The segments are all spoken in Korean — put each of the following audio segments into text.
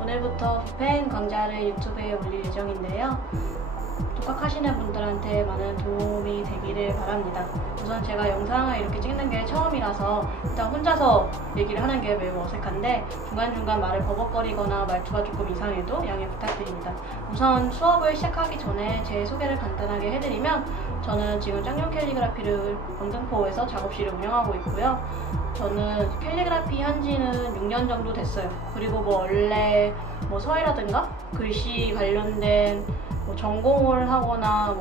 오늘부터 붓펜 강좌를 유튜브에 올릴 예정인데요. 독학하시는 분들한테 많은 도움이 되기를 바랍니다. 우선 제가 영상을 이렇게 찍는 게 처음이라서 일단 혼자서 얘기를 하는 게 매우 어색한데 중간중간 말을 버벅거리거나 말투가 조금 이상해도 양해 부탁드립니다. 우선 수업을 시작하기 전에 제 소개를 간단하게 해드리면 저는 지금 짱용 캘리그라피를 영등포에서 작업실을 운영하고 있고요. 저는 캘리그라피 한지는 6년 정도 됐어요. 그리고 원래 서예라든가 글씨 관련된 전공을 하거나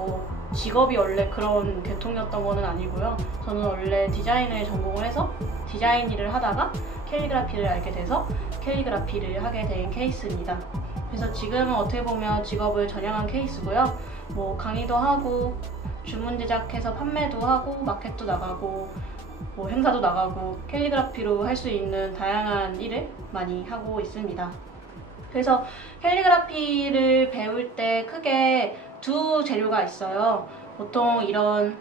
직업이 원래 그런 계통이었던 거는 아니고요. 저는 원래 디자인을 전공을 해서 디자인 일을 하다가 캘리그라피를 알게 돼서 캘리그라피를 하게 된 케이스입니다. 그래서 지금은 어떻게 보면 직업을 전향한 케이스고요. 강의도 하고 주문 제작해서 판매도 하고 마켓도 나가고 행사도 나가고 캘리그라피로 할 수 있는 다양한 일을 많이 하고 있습니다. 그래서 캘리그라피를 배울 때 크게 두 재료가 있어요. 보통 이런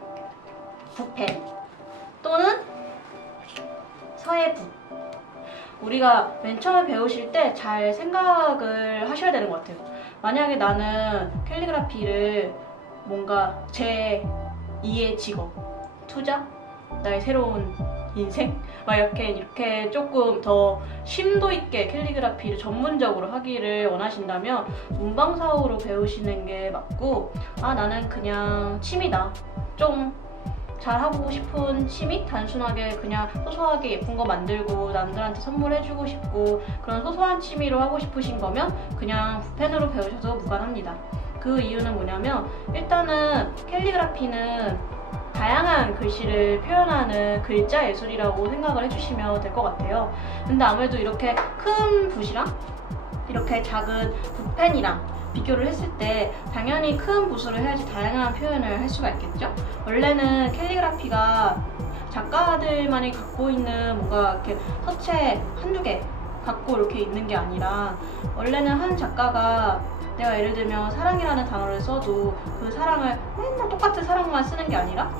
붓펜 또는 서예붓. 우리가 맨 처음에 배우실 때 잘 생각을 하셔야 되는 것 같아요. 만약에 나는 캘리그라피를 뭔가 제 2의 직업, 투자, 나의 새로운 인생? 이렇게 조금 더 심도 있게 캘리그라피를 전문적으로 하기를 원하신다면 문방사호로 배우시는 게 맞고, 나는 그냥 취미다. 좀 잘하고 싶은 취미? 단순하게 그냥 소소하게 예쁜 거 만들고 남들한테 선물해주고 싶고 그런 소소한 취미로 하고 싶으신 거면 그냥 붓펜으로 배우셔도 무관합니다. 그 이유는 뭐냐면 일단은 캘리그라피는 다양한 글씨를 표현하는 글자 예술이라고 생각을 해주시면 될 것 같아요. 근데 아무래도 이렇게 큰 붓이랑 이렇게 작은 붓펜이랑 비교를 했을 때 당연히 큰 붓으로 해야지 다양한 표현을 할 수가 있겠죠? 원래는 캘리그라피가 작가들만이 갖고 있는 뭔가 이렇게 서체 한두 개 갖고 이렇게 있는 게 아니라 원래는 한 작가가 내가 예를 들면 사랑이라는 단어를 써도 그 사랑을 맨날 똑같은 사랑만 쓰는 게 아니라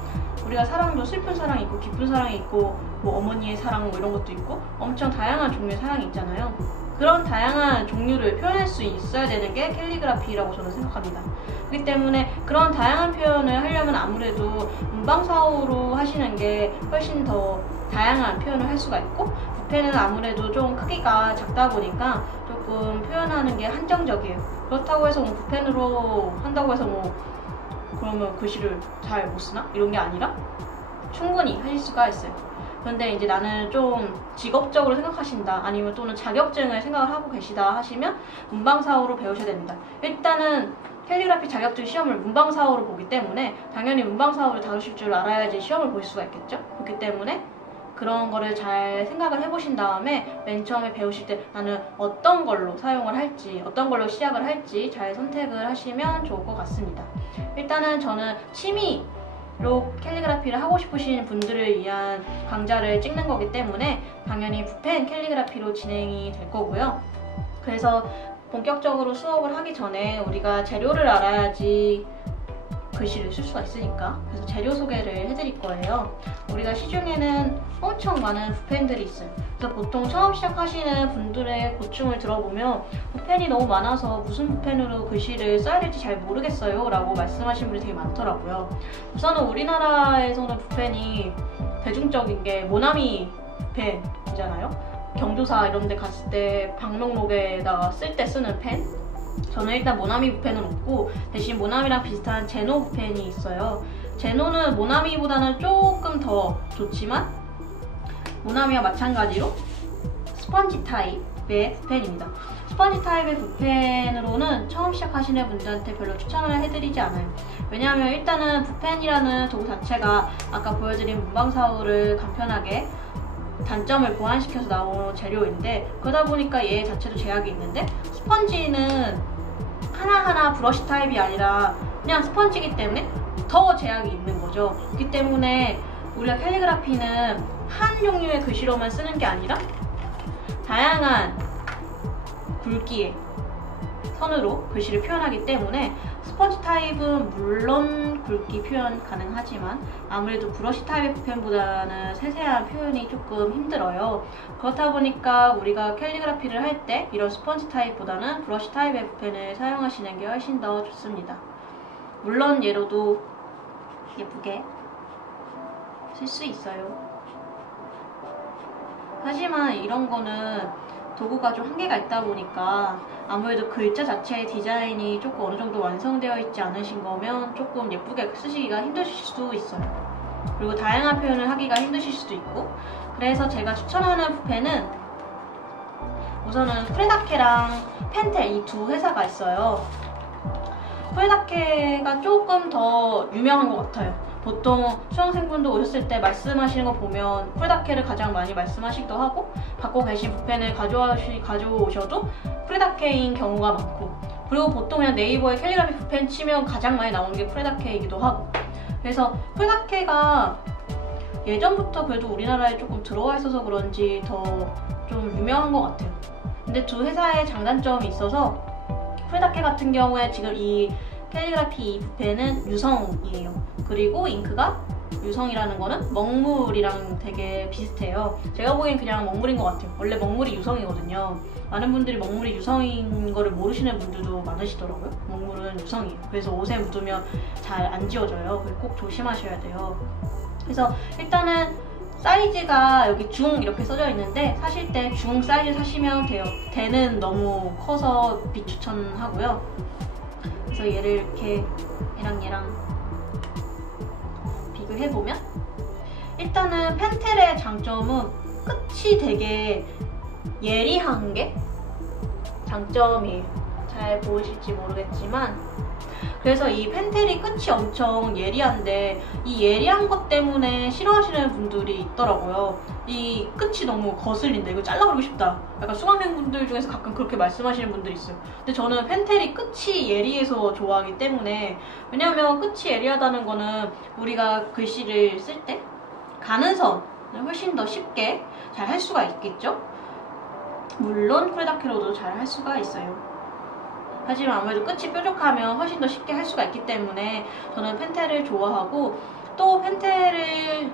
우리가 사랑도 슬픈 사랑이 있고 기쁜 사랑이 있고 어머니의 사랑 이런 것도 있고 엄청 다양한 종류의 사랑이 있잖아요. 그런 다양한 종류를 표현할 수 있어야 되는 게 캘리그라피라고 저는 생각합니다. 그렇기 때문에 그런 다양한 표현을 하려면 아무래도 문방사호로 하시는 게 훨씬 더 다양한 표현을 할 수가 있고 붓펜은 아무래도 좀 크기가 작다 보니까 조금 표현하는 게 한정적이에요. 그렇다고 해서 붓펜으로 한다고 해서 그러면 글씨를 잘 못 쓰나? 이런 게 아니라 충분히 하실 수가 있어요. 그런데 이제 나는 좀 직업적으로 생각하신다 아니면 또는 자격증을 생각을 하고 계시다 하시면 문방사호로 배우셔야 됩니다. 일단은 캘리그라피 자격증 시험을 문방사호로 보기 때문에 당연히 문방사호를 다루실 줄 알아야지 시험을 볼 수가 있겠죠. 그렇기 때문에 그런 거를 잘 생각을 해보신 다음에 맨 처음에 배우실 때 나는 어떤 걸로 사용을 할지 어떤 걸로 시작을 할지 잘 선택을 하시면 좋을 것 같습니다. 일단은 저는 취미로 캘리그라피를 하고 싶으신 분들을 위한 강좌를 찍는 거기 때문에 당연히 붓펜 캘리그라피로 진행이 될 거고요. 그래서 본격적으로 수업을 하기 전에 우리가 재료를 알아야지 글씨를 쓸 수가 있으니까 그래서 재료 소개를 해드릴 거예요. 우리가 시중에는 엄청 많은 붓펜들이 있어요. 그래서 보통 처음 시작하시는 분들의 고충을 들어보면 붓펜이 너무 많아서 무슨 붓펜으로 글씨를 써야 될지 잘 모르겠어요 라고 말씀하시는 분들이 되게 많더라고요. 우선은 우리나라에서는 붓펜이 대중적인 게 모나미 붓펜이잖아요. 경조사 이런 데 갔을 때 방명록에다가 쓸 때 쓰는 펜. 저는 일단 모나미 붓펜은 없고 대신 모나미랑 비슷한 제노 붓펜이 있어요. 제노는 모나미보다는 조금 더 좋지만 모나미와 마찬가지로 스펀지 타입의 붓펜입니다. 스펀지 타입의 붓펜으로는 처음 시작하시는 분들한테 별로 추천을 해드리지 않아요. 왜냐하면 일단은 붓펜이라는 도구 자체가 아까 보여드린 문방사우를 간편하게 단점을 보완시켜서 나온 재료인데, 그러다 보니까 얘 자체도 제약이 있는데, 스펀지는 하나하나 브러쉬 타입이 아니라 그냥 스펀지이기 때문에 더 제약이 있는 거죠. 그렇기 때문에 우리가 캘리그라피는 한 종류의 글씨로만 쓰는 게 아니라 다양한 굵기의 선으로 글씨를 표현하기 때문에 스펀지 타입은 물론 굵기 표현 가능하지만 아무래도 브러쉬 타입의 붓펜보다는 세세한 표현이 조금 힘들어요. 그렇다 보니까 우리가 캘리그라피를 할 때 이런 스펀지 타입보다는 브러쉬 타입의 붓펜을 사용하시는 게 훨씬 더 좋습니다. 물론 얘로도 예쁘게 쓸 수 있어요. 하지만 이런 거는 도구가 좀 한계가 있다 보니까 아무래도 글자 자체의 디자인이 조금 어느 정도 완성되어 있지 않으신 거면 조금 예쁘게 쓰시기가 힘드실 수도 있어요. 그리고 다양한 표현을 하기가 힘드실 수도 있고, 그래서 제가 추천하는 붓펜은 우선은 프레다케랑 펜텔 이 두 회사가 있어요. 프레다케가 조금 더 유명한 것 같아요. 보통 수강생분들 오셨을 때 말씀하시는 거 보면 프레다케를 가장 많이 말씀하시기도 하고, 갖고 계신 붓펜을 가져오셔도 프레다케인 경우가 많고, 그리고 보통 그냥 네이버에 캘리그라피 붓펜 치면 가장 많이 나오는 게 프레다케이기도 하고, 그래서 프레다케가 예전부터 그래도 우리나라에 조금 들어와 있어서 그런지 더 좀 유명한 것 같아요. 근데 두 회사의 장단점이 있어서, 프레다케 같은 경우에 지금 이 캘리그라피 붓펜은 유성이에요. 그리고 잉크가 유성이라는 거는 먹물이랑 되게 비슷해요. 제가 보기엔 그냥 먹물인 것 같아요. 원래 먹물이 유성이거든요. 많은 분들이 먹물이 유성인 거를 모르시는 분들도 많으시더라고요. 먹물은 유성이에요. 그래서 옷에 묻으면 잘 안 지워져요. 그래서 꼭 조심하셔야 돼요. 그래서 일단은 사이즈가 여기 중 이렇게 써져 있는데, 사실 때 중 사이즈 사시면 돼요. 대는 너무 커서 비추천하고요. 그래서 얘를 이렇게 얘랑 비교해보면, 일단은 펜텔의 장점은 끝이 되게 예리한 게 장점이에요. 잘 보이실지 모르겠지만, 그래서 이 펜텔이 끝이 엄청 예리한데 이 예리한 것 때문에 싫어하시는 분들이 있더라고요. 이 끝이 너무 거슬린다, 이거 잘라버리고 싶다, 약간 수강생분들 중에서 가끔 그렇게 말씀하시는 분들이 있어요. 근데 저는 펜텔이 끝이 예리해서 좋아하기 때문에, 왜냐하면 끝이 예리하다는 거는 우리가 글씨를 쓸 때 가는 선을 훨씬 더 쉽게 잘 할 수가 있겠죠. 물론 프레다케로도 잘 할 수가 있어요. 하지만 아무래도 끝이 뾰족하면 훨씬 더 쉽게 할 수가 있기 때문에 저는 펜텔을 좋아하고, 또 펜텔을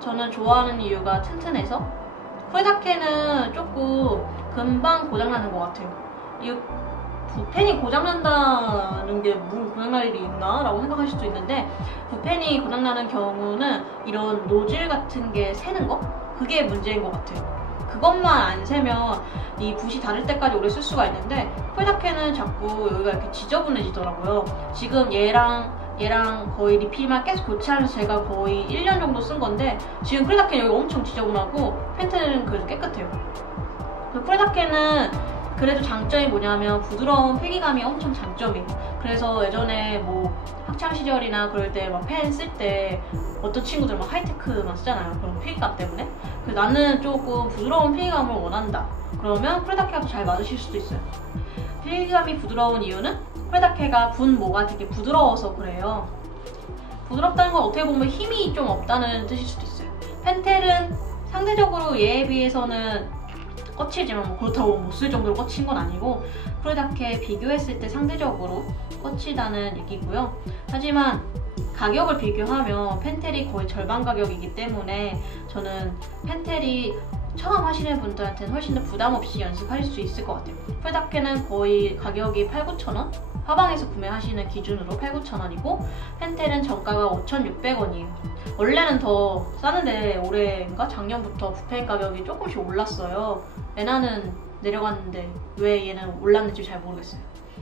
저는 좋아하는 이유가 튼튼해서, 프레다케는 조금 금방 고장나는 것 같아요. 이 붓펜이 고장난다는 게 뭐 고장날 일이 있나? 라고 생각하실 수도 있는데, 붓펜이 고장나는 경우는 이런 노즐 같은 게 새는 거? 그게 문제인 것 같아요. 그것만 안 새면 이 붓이 닳을 때까지 오래 쓸 수가 있는데, 프레다케는 자꾸 여기가 이렇게 지저분해지더라고요. 지금 얘랑 거의 리필만 계속 교체하면서 제가 거의 1년 정도 쓴 건데, 지금 프레다케는 여기 엄청 지저분하고 펜텔은 그래도 깨끗해요. 프레다케는 그래도 장점이 뭐냐면 부드러운 필기감이 엄청 장점이에요. 그래서 예전에 뭐 학창시절이나 그럴 때 막 펜 쓸 때 어떤 친구들 막 하이테크만 쓰잖아요. 그런 필기감 때문에. 나는 조금 부드러운 필기감을 원한다, 그러면 프레다케가 더 잘 맞으실 수도 있어요. 필기감이 부드러운 이유는 프레다케가 분모가 되게 부드러워서 그래요. 부드럽다는 건 어떻게 보면 힘이 좀 없다는 뜻일 수도 있어요. 펜텔은 상대적으로 얘에 비해서는 거칠지만 뭐 그렇다고 못 쓸 정도로 거친 건 아니고, 프레다케 비교했을 때 상대적으로 거치다는 얘기고요. 하지만 가격을 비교하면 펜텔이 거의 절반 가격이기 때문에 저는 펜텔이 처음 하시는 분들한테는 훨씬 더 부담 없이 연습하실 수 있을 것 같아요. 프레다케는 거의 가격이 8,000~9,000원? 화방에서 구매하시는 기준으로 8,000~9,000원이고, 펜텔은 정가가 5,600원이에요. 원래는 더 싸는데 올해인가 작년부터 붓펜 가격이 조금씩 올랐어요. 에나는 내려갔는데 왜 얘는 올랐는지 잘 모르겠어요.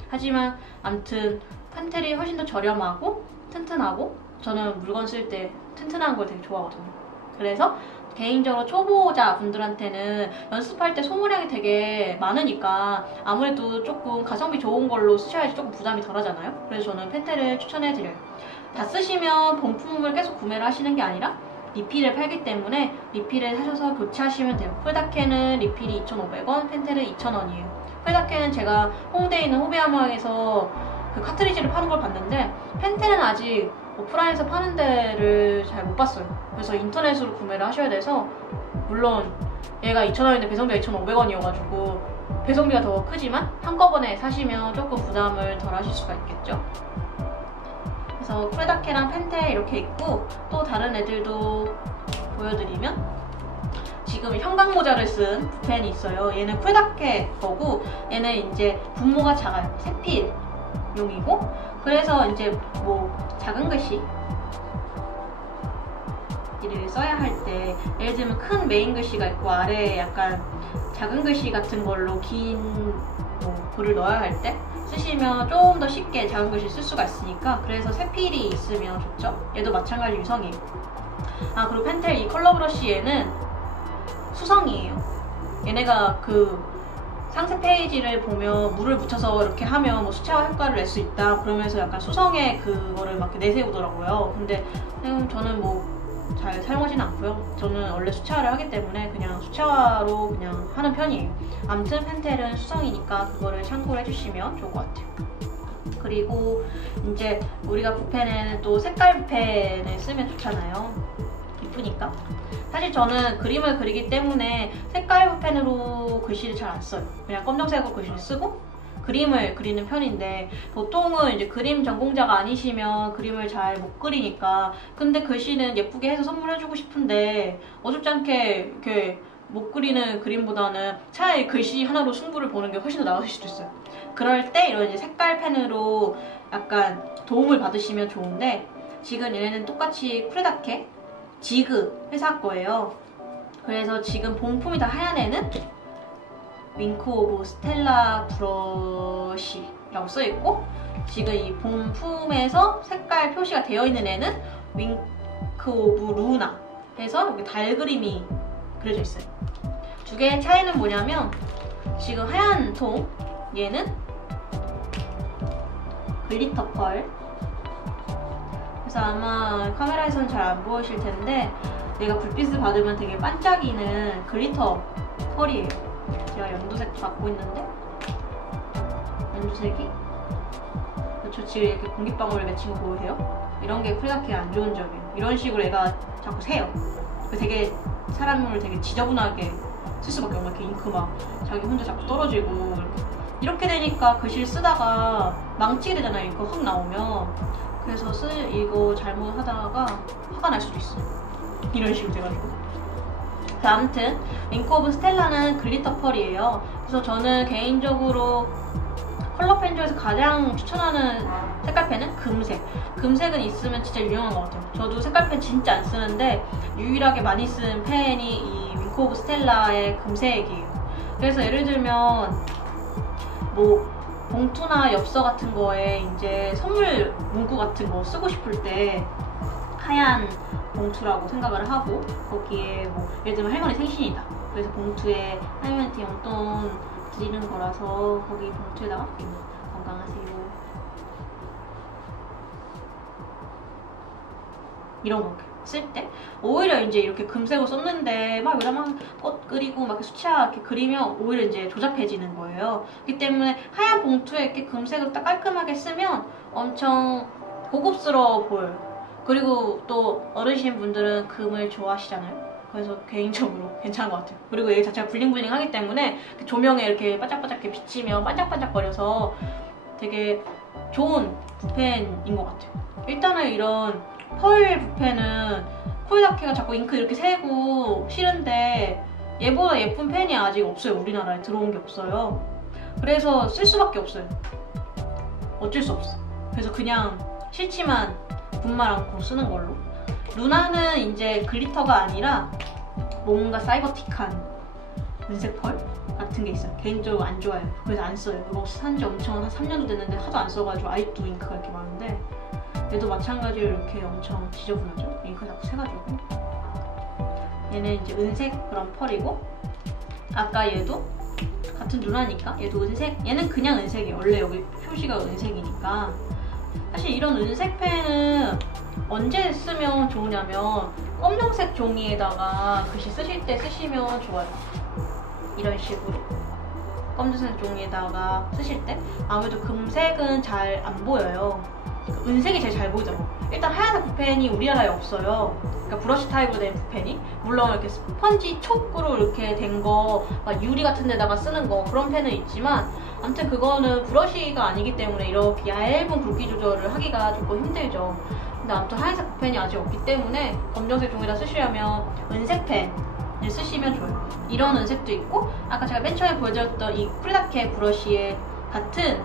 하지만 암튼 펜텔이 훨씬 더 저렴하고 튼튼하고 저는 물건 쓸 때 튼튼한 걸 되게 좋아하거든요. 그래서 개인적으로 초보자 분들한테는 연습할 때 소모량이 되게 많으니까 아무래도 조금 가성비 좋은 걸로 쓰셔야지 조금 부담이 덜 하잖아요. 그래서 저는 펜테를 추천해드려요. 다 쓰시면 본품을 계속 구매를 하시는 게 아니라 리필을 팔기 때문에 리필을 사셔서 교체하시면 돼요. 쿨다케는 리필이 2,500원, 펜테는 2,000원이에요. 쿨다케는 제가 홍대에 있는 호비아모항에서 그 카트리지를 파는 걸 봤는데 펜테는 아직 오프라인에서 파는 데를 잘 못 봤어요. 그래서 인터넷으로 구매를 하셔야 돼서, 물론 얘가 2,000원인데 배송비가 2,500원이어가지고 배송비가 더 크지만 한꺼번에 사시면 조금 부담을 덜 하실 수가 있겠죠. 그래서 쿨다케랑 펜테 이렇게 있고, 또 다른 애들도 보여드리면 지금 형광 모자를 쓴 붓펜이 있어요. 얘는 쿨다케 거고, 얘는 이제 분모가 작아요. 세필용이고, 그래서 이제 뭐 작은 글씨 를 써야 할 때, 예를 들면 큰 메인 글씨가 있고 아래에 약간 작은 글씨 같은 걸로 긴 뭐 글을 넣어야 할 때 쓰시면 조금 더 쉽게 작은 글씨 쓸 수가 있으니까, 그래서 세필이 있으면 좋죠. 얘도 마찬가지 유성이에요. 아, 그리고 펜텔 이 컬러 브러쉬 얘는 수성이에요. 얘네가 그 상세 페이지를 보면 물을 묻혀서 이렇게 하면 뭐 수채화 효과를 낼 수 있다 그러면서 약간 수성의 그거를 막 내세우더라고요. 근데 저는 뭐 잘 사용하진 않고요. 저는 원래 수채화를 하기 때문에 그냥 수채화로 그냥 하는 편이에요. 아무튼 펜텔은 수성이니까 그거를 참고를 해주시면 좋을 것 같아요. 그리고 이제 우리가 붓펜에는 또 색깔 붓펜을 쓰면 좋잖아요. 이쁘니까. 사실 저는 그림을 그리기 때문에 색깔 붓펜으로 글씨를 잘 안 써요. 그냥 검정색으로 글씨를 쓰고 그림을 그리는 편인데, 보통은 이제 그림 전공자가 아니시면 그림을 잘 못 그리니까, 근데 글씨는 예쁘게 해서 선물해주고 싶은데 어줍지 않게 이렇게 못 그리는 그림보다는 차라리 글씨 하나로 승부를 보는 게 훨씬 더 나으실 수도 있어요. 그럴 때 이런 이제 색깔 펜으로 약간 도움을 받으시면 좋은데, 지금 얘네는 똑같이 쿨다케 지그 회사 거예요. 그래서 지금 본품이 다 하얀 애는 윙크 오브 스텔라 브러쉬라고 써있고, 지금 이 본품에서 색깔 표시가 되어 있는 애는 윙크 오브 루나 해서 여기 달 그림이 그려져 있어요. 두 개의 차이는 뭐냐면, 지금 하얀 통 얘는 글리터 펄, 그래서 아마 카메라에서는 잘 안 보이실 텐데 얘가 불빛을 받으면 되게 반짝이는 글리터 펄이에요. 제가 연두색도 갖고 있는데, 연두색이 저 지금 이렇게 공기방울을 맺힌 거 보이세요? 이런 게 쿨다케가 안 좋은 점이에요. 이런 식으로 얘가 자꾸 새요. 되게 사람을 되게 지저분하게 쓸 수밖에 없는, 이렇게 잉크 막 자기 혼자 자꾸 떨어지고 이렇게 되니까 글씨를 쓰다가 망치게 되잖아요. 잉크 확 나오면. 그래서 이거 잘못하다가 화가 날 수도 있어요. 이런 식으로 돼가지고. 아무튼 윙크 오브 스텔라는 글리터 펄이에요. 그래서 저는 개인적으로 컬러펜 중에서 가장 추천하는 색깔펜은 금색. 금색은 있으면 진짜 유용한 것 같아요. 저도 색깔펜 진짜 안 쓰는데 유일하게 많이 쓰는 펜이 이 윙크 오브 스텔라의 금색이에요. 그래서 예를 들면 뭐 봉투나 엽서 같은 거에 이제 선물 문구 같은 거 쓰고 싶을 때 하얀 봉투라고 생각을 하고, 거기에 뭐 예를 들면 할머니 생신이다. 그래서 봉투에 할머니한테 용돈 드리는 거라서 거기 봉투에다가 건강하세요 이런 거 쓸 때 오히려 이제 이렇게 금색으로 썼는데 막 여기다 막 꽃 그리고 막 수채화 이렇게 그리면 오히려 이제 조잡해지는 거예요. 그렇기 때문에 하얀 봉투에 이렇게 금색으로 딱 깔끔하게 쓰면 엄청 고급스러워 보여요. 그리고 또 어르신 분들은 금을 좋아하시잖아요. 그래서 개인적으로 괜찮은 것 같아요. 그리고 얘 자체가 블링블링 하기 때문에 조명에 이렇게 반짝반짝 이렇게 비치면 반짝반짝거려서 되게 좋은 붓펜인 것 같아요. 일단은 이런 펄 붓펜은 쿨다케가 자꾸 잉크 이렇게 새고 싫은데 얘보다 예쁜 펜이 아직 없어요. 우리나라에 들어온 게 없어요. 그래서 쓸 수밖에 없어요. 어쩔 수 없어. 그래서 그냥 싫지만 분말 않고 쓰는 걸로. 루나는 이제 글리터가 아니라 뭔가 사이버틱한 은색 펄 같은 게 있어요. 개인적으로 안 좋아해요. 그래서 안 써요. 이거 산지 엄청 한 3년도 됐는데 하도 안 써가지고 아직도 잉크가 이렇게 많은데 얘도 마찬가지로 이렇게 엄청 지저분하죠? 잉크 자꾸 새가지고. 얘는 이제 은색 그런 펄이고, 아까 얘도 같은 누나니까 얘도 은색. 얘는 그냥 은색이에요. 원래 여기 표시가 은색이니까. 사실 이런 은색 펜은 언제 쓰면 좋으냐면 검정색 종이에다가 글씨 쓰실 때 쓰시면 좋아요. 이런 식으로 검정색 종이에다가 쓰실 때 아무래도 금색은 잘 안 보여요. 은색이 제일 잘 보이더라고요. 일단 하얀색 붓펜이 우리나라에 없어요. 그러니까 브러쉬 타입으로 된 붓펜이, 물론 이렇게 스펀지 촉으로 이렇게 된 거, 막 유리 같은 데다가 쓰는 거, 그런 펜은 있지만 아무튼 그거는 브러쉬가 아니기 때문에 이렇게 얇은 굵기 조절을 하기가 조금 힘들죠. 근데 아무튼 하얀색 붓펜이 아직 없기 때문에 검정색 종이에다 쓰시려면 은색 펜을 쓰시면 좋아요. 이런 은색도 있고, 아까 제가 맨 처음에 보여드렸던 이 쿨라케 브러쉬의 같은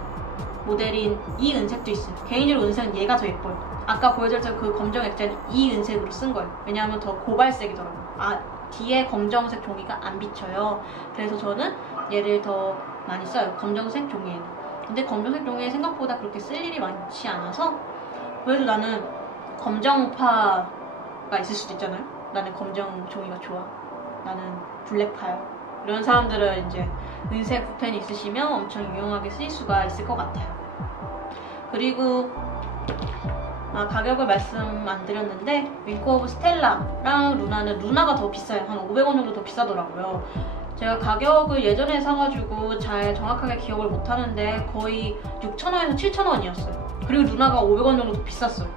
모델인 이 은색도 있어요. 개인적으로 은색은 얘가 더 예뻐요. 아까 보여드렸던 그 검정 액자는 이 은색으로 쓴 거예요. 왜냐하면 더 고발색이더라고요. 뒤에 검정색 종이가 안 비쳐요. 그래서 저는 얘를 더 많이 써요. 검정색 종이에는. 근데 검정색 종이에 생각보다 그렇게 쓸 일이 많지 않아서, 그래도 나는 검정파가 있을 수도 있잖아요. 나는 검정 종이가 좋아. 나는 블랙파요. 이런 사람들은 이제 은색 붓펜이 있으시면 엄청 유용하게 쓰일 수가 있을 것 같아요. 그리고 가격을 말씀 안 드렸는데, 윙크 오브 스텔라랑 루나는 루나가 더 비싸요. 한 500원 정도 더 비싸더라고요. 제가 가격을 예전에 사가지고 잘 정확하게 기억을 못하는데 거의 6,000원에서 7,000원이었어요. 그리고 루나가 500원 정도 더 비쌌어요.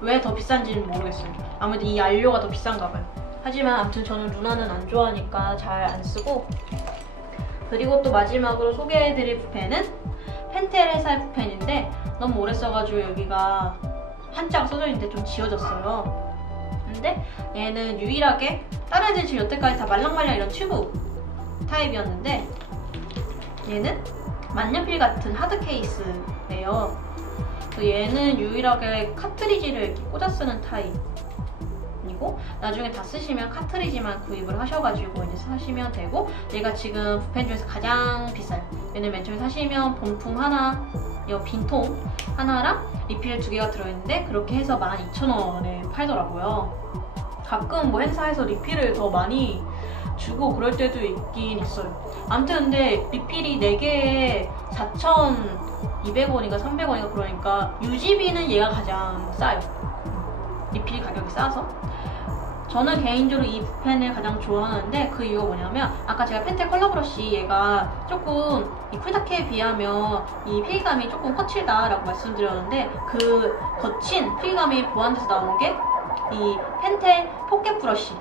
왜 더 비싼지는 모르겠어요. 아무래도 이 연료가 더 비싼가 봐요. 하지만 아무튼 저는 루나는 안 좋아하니까 잘 안 쓰고, 그리고 또 마지막으로 소개해드릴 붓펜은 펜텔 회사의 붓펜인데 너무 오래 써가지고 여기가 한자가 써져 있는데 좀 지워졌어요. 근데 얘는 유일하게, 다른 애들 지금 여태까지 다 말랑말랑 이런 튜브 타입이었는데 얘는 만년필 같은 하드 케이스예요. 얘는 유일하게 카트리지를 이렇게 꽂아 쓰는 타입이고, 나중에 다 쓰시면 카트리지만 구입을 하셔가지고 이제 사시면 되고, 얘가 지금 붓펜 중에서 가장 비싸요. 얘는 맨 처음에 사시면 본품 하나, 이 빈통 하나랑 리필 2개가 들어있는데 그렇게 해서 12,000원에 팔더라고요. 가끔 뭐 행사에서 리필을 더 많이 주고 그럴 때도 있긴 있어요. 아무튼 근데 리필이 4개에 4,200원인가 300원인가 그러니까 유지비는 얘가 가장 싸요. 리필 가격이 싸서. 저는 개인적으로 이 붓펜을 가장 좋아하는데 그 이유가 뭐냐면, 아까 제가 펜텔 컬러 브러쉬 얘가 조금 이 쿨다케에 비하면 이 필감이 조금 거칠다라고 말씀드렸는데, 그 거친 필감이 보완돼서 나온 게 이 펜텔 포켓 브러쉬.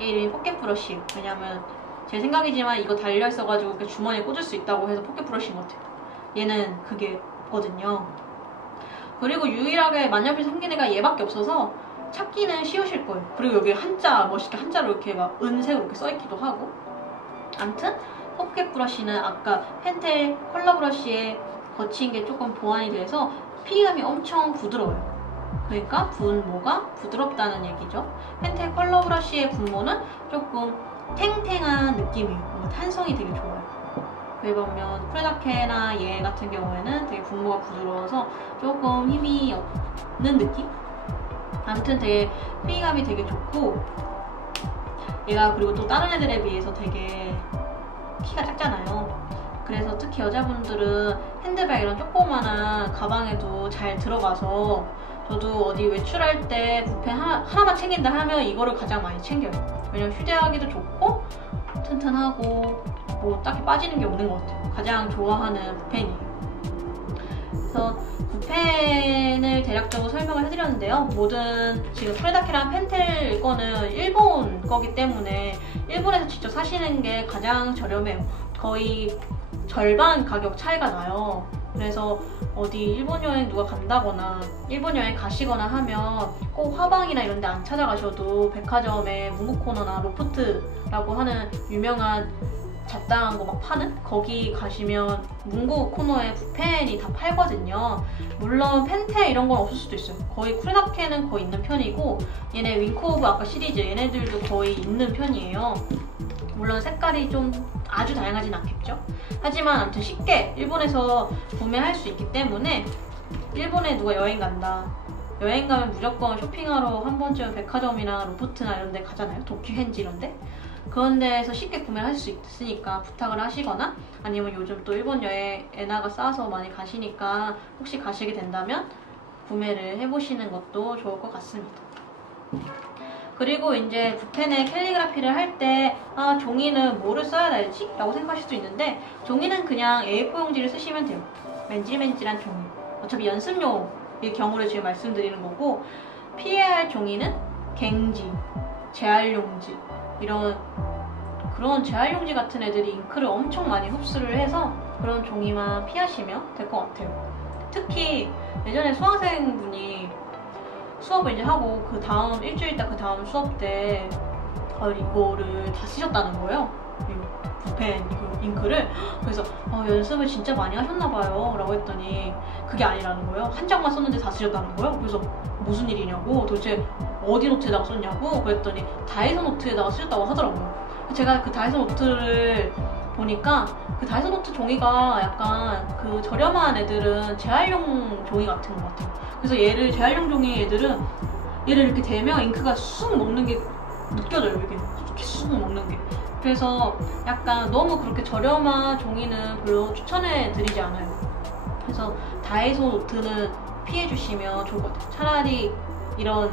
얘 이름이 포켓 브러쉬예요. 왜냐면 제 생각이지만 이거 달려있어가지고 이렇게 주머니에 꽂을 수 있다고 해서 포켓 브러쉬인 것 같아요. 얘는 그게거든요. 그리고 유일하게 만년필 생긴 애가 얘밖에 없어서 찾기는 쉬우실 거예요. 그리고 여기 한자, 멋있게 한자로 이렇게 막 은색으로 이렇게 써있기도 하고. 암튼 포켓 브러쉬는 아까 펜텔 컬러 브러쉬에 거친 게 조금 보완이 돼서 피감이 엄청 부드러워요. 그러니까 분모가 부드럽다는 얘기죠. 펜텔 컬러 브러쉬의 분모는 조금 탱탱한 느낌이에요. 탄성이 되게 좋아요. 그에 반면 쿨다케나 얘 같은 경우에는 되게 분모가 부드러워서 조금 힘이 없는 느낌? 아무튼 되게 피감이 되게 좋고, 얘가 그리고 또 다른 애들에 비해서 되게 키가 작잖아요. 그래서 특히 여자분들은 핸드백 이런 조그만한 가방에도 잘 들어가서, 저도 어디 외출할 때 붓펜 하나만 챙긴다 하면 이거를 가장 많이 챙겨요. 왜냐면 휴대하기도 좋고 튼튼하고 뭐 딱히 빠지는 게 없는 것 같아요. 가장 좋아하는 붓펜이에요. 그래서 붓펜을 대략적으로 설명을 해드렸는데요. 모든 지금 쿨다케랑 펜텔 거는 일본 거기 때문에 일본에서 직접 사시는 게 가장 저렴해요. 거의 절반 가격 차이가 나요. 그래서 어디 일본 여행 누가 간다거나 일본 여행 가시거나 하면 꼭 화방이나 이런 데 안 찾아가셔도 백화점에 문구 코너나 로프트라고 하는 유명한 잡다한 거 막 파는? 거기 가시면 문구 코너에 붓펜이 다 팔거든요. 물론 펜텔 이런 건 없을 수도 있어요. 거의 쿨다케는 거의 있는 편이고, 얘네 윙크 오브 아까 시리즈 얘네들도 거의 있는 편이에요. 물론 색깔이 좀 아주 다양하진 않겠죠. 하지만 아무튼 쉽게 일본에서 구매할 수 있기 때문에 일본에 누가 여행 간다, 여행 가면 무조건 쇼핑하러 한 번쯤 백화점이나 로프트나 이런 데 가잖아요. 도쿄현지 이런 데. 그런 데에서 쉽게 구매를 할 수 있으니까 부탁을 하시거나, 아니면 요즘 또 일본 여행 엔화가 싸서 많이 가시니까 혹시 가시게 된다면 구매를 해보시는 것도 좋을 것 같습니다. 그리고 이제 붓펜에 캘리그라피를 할 때 종이는 뭐를 써야 되지? 라고 생각하실 수 있는데, 종이는 그냥 A4 용지를 쓰시면 돼요. 맨질맨질한 종이. 어차피 연습용의 경우를 지금 말씀드리는 거고, 피해야 할 종이는 갱지, 재활용지, 이런 그런 재활용지 같은 애들이 잉크를 엄청 많이 흡수를 해서 그런 종이만 피하시면 될 것 같아요. 특히 예전에 수강생분이 수업을 이제 하고 그 다음 일주일 있다 그 다음 수업 때 이거를 다 쓰셨다는 거예요. 이 붓펜 이거 잉크를. 그래서 연습을 진짜 많이 하셨나봐요 라고 했더니 그게 아니라는 거예요. 한 장만 썼는데 다 쓰셨다는 거예요. 그래서 무슨 일이냐고, 도대체 어디 노트에다가 썼냐고 그랬더니 다이소 노트에다가 쓰셨다고 하더라고요. 제가 그 다이소 노트를 보니까 그 다이소 노트 종이가 약간 그 저렴한 애들은 재활용 종이 같은 것 같아요. 그래서 얘를 재활용 종이 애들은 얘를 이렇게 대면 잉크가 쑥 녹는 게 느껴져요. 이렇게 쑥 녹는 게. 그래서 약간 너무 그렇게 저렴한 종이는 별로 추천해 드리지 않아요. 그래서 다이소 노트는 피해 주시면 좋을 것 같아요. 차라리 이런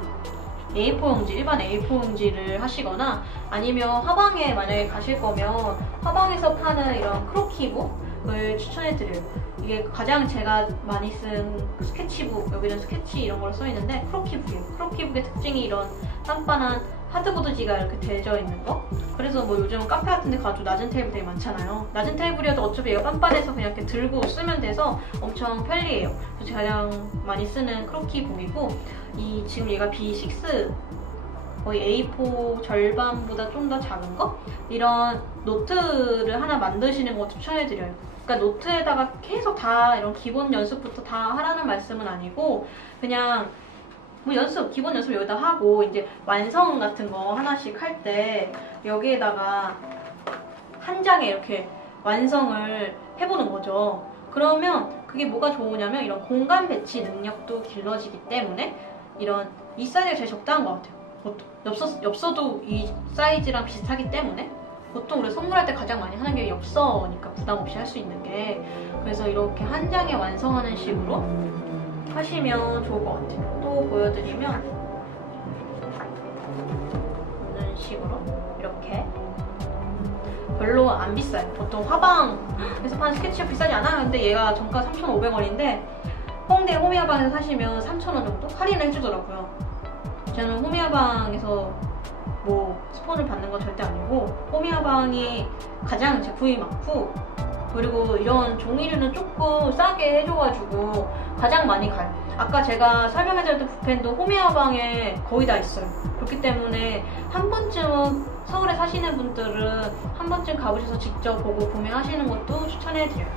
A4 용지, 일반 A4 용지를 하시거나, 아니면 화방에 만약에 가실 거면 화방에서 파는 이런 크로키북을 추천해드려요. 이게 가장 제가 많이 쓴 스케치북, 여기는 스케치 이런 걸 써있는데 크로키북이에요. 크로키북의 특징이 이런 빤빤한 하드보드지가 이렇게 대져 있는 거. 그래서 뭐 요즘 카페 같은 데 가도 낮은 테이블 되게 많잖아요. 낮은 테이블이어도 어차피 얘가 빤빤해서 그냥 이렇게 들고 쓰면 돼서 엄청 편리해요. 그래서 제가 가장 많이 쓰는 크로키북이고, 지금 얘가 B6, 거의 A4 절반보다 좀 더 작은 거? 이런 노트를 하나 만드시는 거 추천해드려요. 그러니까 노트에다가 계속 다 이런 기본 연습부터 다 하라는 말씀은 아니고, 그냥 뭐 기본 연습 여기다 하고, 이제 완성 같은 거 하나씩 할 때 여기에다가 한 장에 이렇게 완성을 해보는 거죠. 그러면 그게 뭐가 좋으냐면 이런 공간 배치 능력도 길러지기 때문에 이 사이즈가 제일 적당한 것 같아요. 엽서도 이 사이즈랑 비슷하기 때문에 보통 우리 선물할 때 가장 많이 하는 게 엽서니까 부담 없이 할 수 있는 게. 그래서 이렇게 한 장에 완성하는 식으로 하시면 좋을 것 같아요. 또 보여드리면 이런 식으로 이렇게 별로 안 비싸요. 보통 화방에서 파는 스케치북 비싸지 않아요. 근데 얘가 정가 3,500원인데 홍대 호미야방에서 사시면 3,000원 정도 할인을 해주더라고요. 저는 호미야방에서 뭐 스폰을 받는 건 절대 아니고, 호미야방이 가장 제품이 많고, 그리고 이런 종이류는 조금 싸게 해줘가지고 가장 많이 가요. 아까 제가 설명해드렸던 붓펜도 호미야방에 거의 다 있어요. 그렇기 때문에 한 번쯤은 서울에 사시는 분들은 한 번쯤 가보셔서 직접 보고 구매하시는 것도 추천해드려요.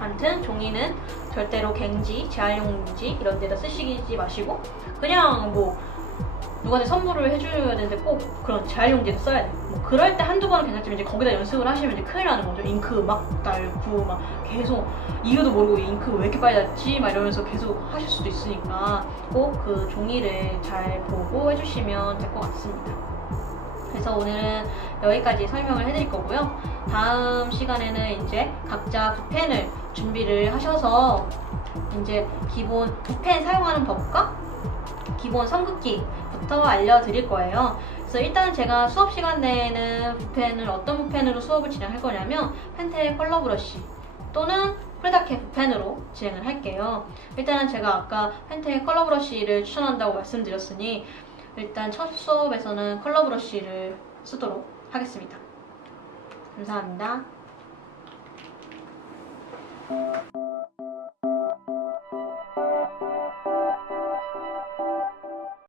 아무튼 종이는 절대로 갱지, 재활용지 이런 데다 쓰시지 마시고, 그냥 뭐 누구한테 선물을 해줘야 되는데 꼭 그런 재활용지도 써야 돼요. 뭐 그럴 때 한두 번은 괜찮지만 이제 거기다 연습을 하시면 이제 큰일 나는 거죠. 잉크 막 달고 막 계속 이유도 모르고 잉크 왜 이렇게 빨리 났지? 막 이러면서 계속 하실 수도 있으니까 꼭 그 종이를 잘 보고 해주시면 될 것 같습니다. 그래서 오늘은 여기까지 설명을 해드릴 거고요. 다음 시간에는 이제 각자 붓펜을 준비를 하셔서 이제 기본 붓펜 사용하는 법과 기본 선긋기부터 알려드릴 거예요. 그래서 일단 제가 수업 시간 내에는 어떤 붓펜으로 수업을 진행할 거냐면 펜테 컬러 브러쉬 또는 프레다케 붓펜으로 진행을 할게요. 일단은 제가 아까 펜테 컬러 브러쉬를 추천한다고 말씀드렸으니 일단 첫 수업에서는 컬러 브러쉬를 쓰도록 하겠습니다. 감사합니다.